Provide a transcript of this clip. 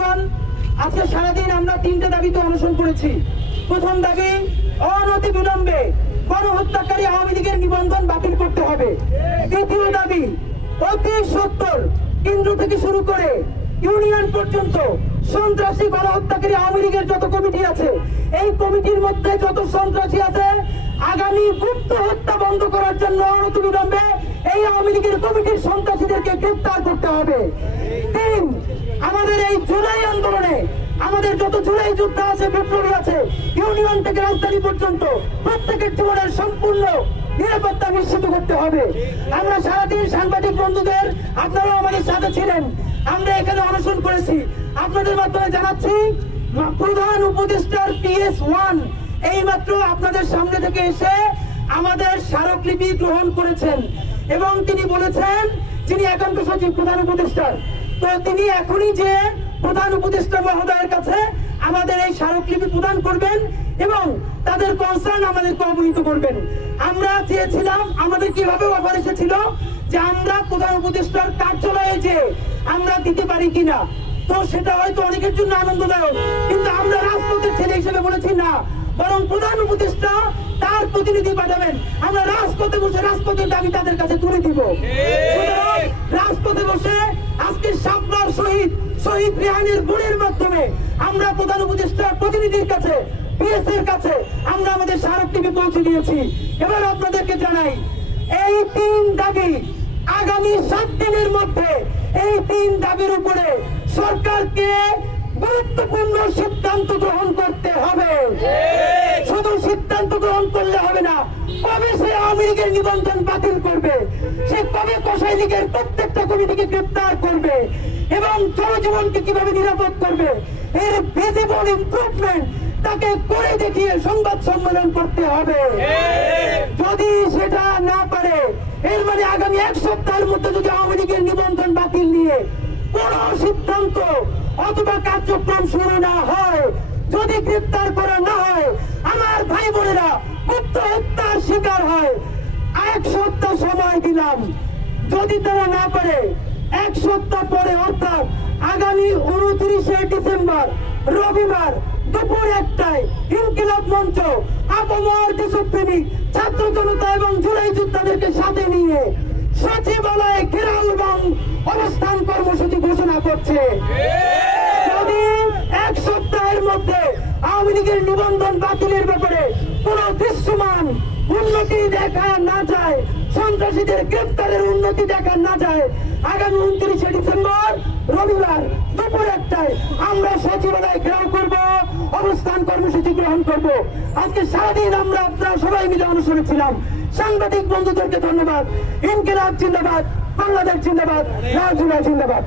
বন্ধুগণ, আজকে সারাদিন আমরা তিনটে দাবিতে অনশন করেছি। প্রথম দাবি, অনতিবিলম্বে গণহত্যাকারী আওয়ামী লীগের নিবন্ধন বাতিল করতে হবে। দ্বিতীয় দাবি, অতি সত্তর কেন্দ্র থেকে শুরু করে ইউনিয়ন পর্যন্ত সন্ত্রাসী গণহত্যাকারী আওয়ামী লীগের যত কমিটি আছে, এই কমিটির মধ্যে যত সন্ত্রাসী আছে, আগামী গুপ্ত হত্যা বন্ধ করার জন্য অনতিবিলম্বে এই আওয়ামী লীগের কমিটির সন্ত্রাসীদেরকে গ্রেফতার করতে হবে। তিন, আমাদের এই জুলাই আন্দোলনে আমাদের যত জুলাই যোদ্ধা আছে, বিপ্লবী আছে, ইউনিয়ন থেকে রাজধানী পর্যন্ত প্রত্যেকের জীবনের সম্পূর্ণ নিরাপত্তা নিশ্চিত করতে হবে। আমরা সারাদিন সাংবাদিক বন্ধুদের, আপনারাও আমাদের সাথে ছিলেন, আমরা এখানে অনশন করেছি। আপনাদের মাধ্যমে জানাচ্ছি, প্রধান উপদেষ্টার PS1 এইমাত্র আপনাদের সামনে থেকে এসে আমাদের স্মারকলিপি গ্রহণ করেছেন এবং তিনি বলেছেন, যিনি একান্ত সচিব প্রধান উপদেষ্টার, তো তিনি এখনই যে প্রধান উপদেষ্টা মহোদয়ের কাছে আমাদের এই স্মারকলিপি প্রদান করবেন এবং তাদের কনসার্ন আমাদেরকে অবহিত করবেন। আমরা চেয়েছিলাম, আমাদের কিভাবে অফার এসেছিল যে আমরা প্রধান উপদেষ্টার কার্যালয়ে যে আমরা দিতে পারি কিনা, তো সেটা হয়তো অনেকের জন্য আনন্দদায়ক, কিন্তু আমরা রাজপথের ছেলে হিসেবে বলেছি না, বরং প্রধান উপদেষ্টা তার প্রতিনিধি পাঠাবেন, আমরা রাজপথে বসে রাজপথের দাবি তাদের কাছে তুলে দিব। রাজপথে বসে আজকে শাপলার শহীদ রেহানের গুণের মাধ্যমে আমরা প্রধান উপদেষ্টার প্রতিনিধির কাছে, PS এর কাছে আমরা আমাদের স্মারকলিপি পৌঁছে দিয়েছি। এবার আপনাদেরকে জানাই, এই তিন দাবি আগামী 7 দিনের মধ্যে এই তিন দাবির উপরে সরকারকে গুরুত্বপূর্ণ সিদ্ধান্ত গ্রহণ করতে হবে। শুধু সিদ্ধান্ত গ্রহণ করলে হবে না, কবে সে আওয়ামী লীগের নিবন্ধন বাতিল করবে, সে কবে কসাই লীগের প্রত্যেকটা কমিটিকে গ্রেপ্তার করবে এবং জনজীবনকে কিভাবে নিরাপদ করবে, এর ভিজিবল ইমপ্রুভমেন্ট তাকে করে দেখিয়ে সংবাদ সম্মেলন করতে হবে। যদি সেটা না পারে, এর মানে আগামী 1 সপ্তাহের মধ্যে যদি আওয়ামী লীগের নিবন্ধন বাতিল নিয়ে কোন সিদ্ধান্ত অথবা কার্যক্রম শুরু না হয়, যদি গ্রেপ্তার করা না হয়, আমার ভাই বোনেরা গুপ্ত হত্যার শিকার হয়, 1 সপ্তাহ সময় দিলাম। যদি তারা না পারে, 1 সপ্তাহ পরে অর্থাৎ আগামী 29শে ডিসেম্বর রবিবার দুপুর 1টায় ইনকিলাব মঞ্চ, আপামর দেশপ্রেমিক ছাত্র জনতা এবং জুলাই যোদ্ধাদেরকে সাথে নিয়ে সচিবালয়ে ঘেরাও এবং অবস্থান কর্মসূচি ঘোষণা করছে। যদি 1 সপ্তাহের মধ্যে আওয়ামী লীগের নিবন্ধন বাতিলের ব্যাপারে কোন দৃশ্যমান উন্নতি দেখা না যায়, সন্ত্রাসীদের গ্রেপ্তারের উন্নতি দেখা না যায়, আগামী 29শে ডিসেম্বর রবিবার দুপুর 1টায় আমরা সচিবালয়ে ঘেরাও করব, অবস্থান কর্মসূচি গ্রহণ করব। আজকে সারাদিন আমরা আপনারা সবাই মিলে অনশনে ছিলাম। সাংবাদিক বন্ধুদেরকে ধন্যবাদ। ইনকিলাব জিন্দাবাদ, বাংলাদেশ জিন্দাবাদ, লাল জিন্দাবাদ।